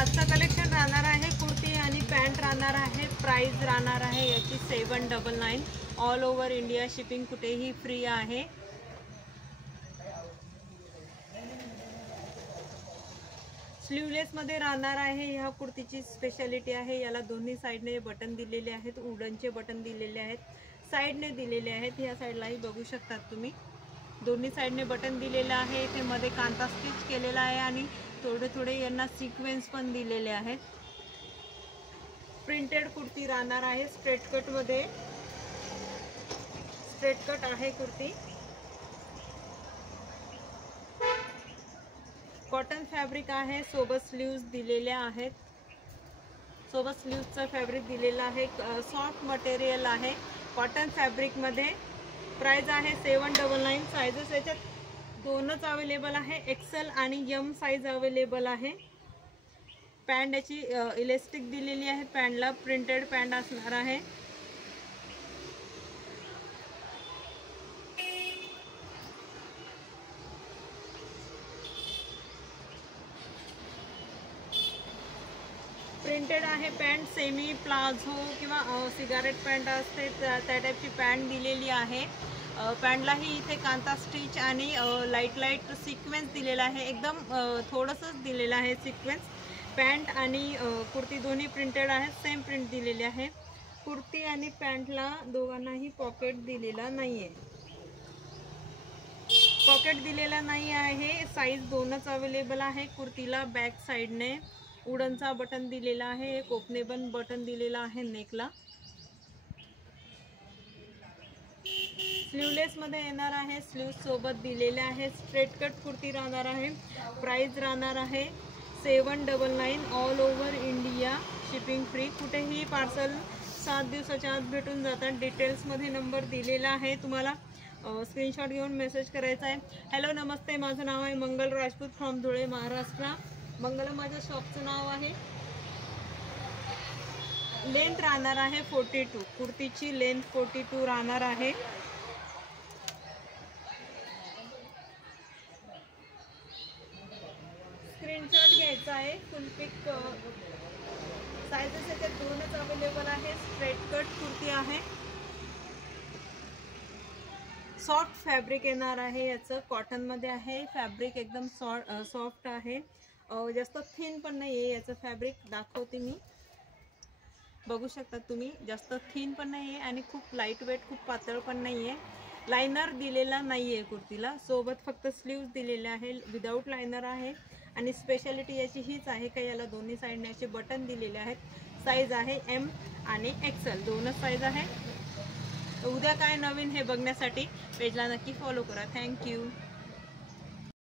आजचा कलेक्शन राहणार आहे कुर्ती आणि पॅन्ट राहणार आहे। प्राइस राहणार आहे याची 799। ऑल ओव्हर इंडिया शिपिंग कुठेही फ्री आहे। स्लीवलेस मध्ये राहणार आहे। ह्या कुर्तीची स्पेशालिटी आहे, याला दोन्ही साइडने बटन दिलेले आहेत, वुडनचे बटन दिलेले आहेत, साइडने दिलेले आहेत। ह्या साइडलाही बघू शकतात तुम्ही, दोन्ही साइडने बटन दिलेले आहे। इथे मध्ये कांता स्टिच केलेला आहे आणि थोडे थोडे यांना सिक्वेन्स पण दिलेले आहेत। प्रिंटेड कुर्ती राहणार आहे, स्ट्रेट कट मध्ये, स्ट्रेट कट आहे कुर्ती। कॉटन फॅब्रिक आहे, सोबत स्लीव्स दिलेल्या आहेत, सोबत स्लीव्सचा फॅब्रिक दिलेला आहे। सॉफ्ट मटेरियल आहे कॉटन फॅब्रिक मध्ये। प्राइस आहे 799। साइजेस याच्यात दोनच अवेलेबल आहे, एक्सेल आणि एम साइज अवेलेबल आहे। पॅन्ट याची इलास्टिक दिलेली आहे, पॅन्टला प्रिंटेड पॅन्ट असणार आहे। प्रिंटेड आहे पॅन्ट, सेमी प्लाझो किंवा सिगारेट पॅन्ट असते त्या टाईपची पॅन्ट दिलेली आहे। पॅन्टलाही इथे कांता स्टिच आणि लाईट सिक्वेन्स दिलेला आहे, एकदम थोडंसंच दिलेलं आहे सिक्वेन्स। पॅन्ट आणि कुर्ती दोन्ही प्रिंटेड आहेत, सेम प्रिंट दिलेली आहे। कुर्ती आणि पॅन्टला दोघांनाही पॉकेट दिलेला नाहीये, पॉकेट दिलेला नाही आहे। साईज दोनच अवेलेबल आहे। कुर्तीला बॅक साइडने वुडनचा बटन दिलेला आहे, एक ओपनेबल बटन दिलेला आहे नेकला। स्लीवलेस मध्ये येणार आहे, स्लीव सोबत दिलेले आहे। स्ट्रेट कट कुर्ती राहणार आहे। प्राइस राहणार आहे 799। All over India shipping free, कुठेही पार्सल 7 दिवसाच्या आत भेटून जातात। डिटेल्स मध्ये नंबर दिलेला आहे, तुम्हाला स्क्रीनशॉट घेऊन मेसेज करायचा आहे। हॅलो नमस्ते, माझं नाव आहे मंगल राजपूत फ्रॉम धुळे महाराष्ट्र। मंगल माझ्या शॉपचं नाव आहे। लेंथ राहणार आहे 42, कुर्तीची लेंथ 42 राहणार आहे। स्क्रीनशॉट घ्यायचा आहे, फुल पिक। साइजेस याच्यात दोनच अवेलेबल आहे। स्ट्रेट कट कुर्ती आहे, सॉफ्ट फॅब्रिक येणार आहे, याचं कॉटन मध्ये आहे। फॅब्रिक एकदम सॉफ्ट आहे, जास्त थिन पण नाही आहे। याचं फॅब्रिक दाखवते मी, बघू शकता तुम्ही, जास्त थिन पण नाही आहे आणि खूप लाईट वेट, खूप पातळ पण नाही आहे। लायनर दिलेला नाही आहे कुर्तीला, सोबत फक्त स्लीव्स दिलेले आहे, विदाऊट लायनर आहे। आणि स्पेशालिटी याची हीच आहे का याला दोन्ही साइडने असे बटन दिलेले आहेत। साईज आहे एम आणि एक्सेल, दोनच साईज आहे। उद्या काय नवीन हे बघण्यासाठी पेजला नक्की फॉलो करा। थँक्यू।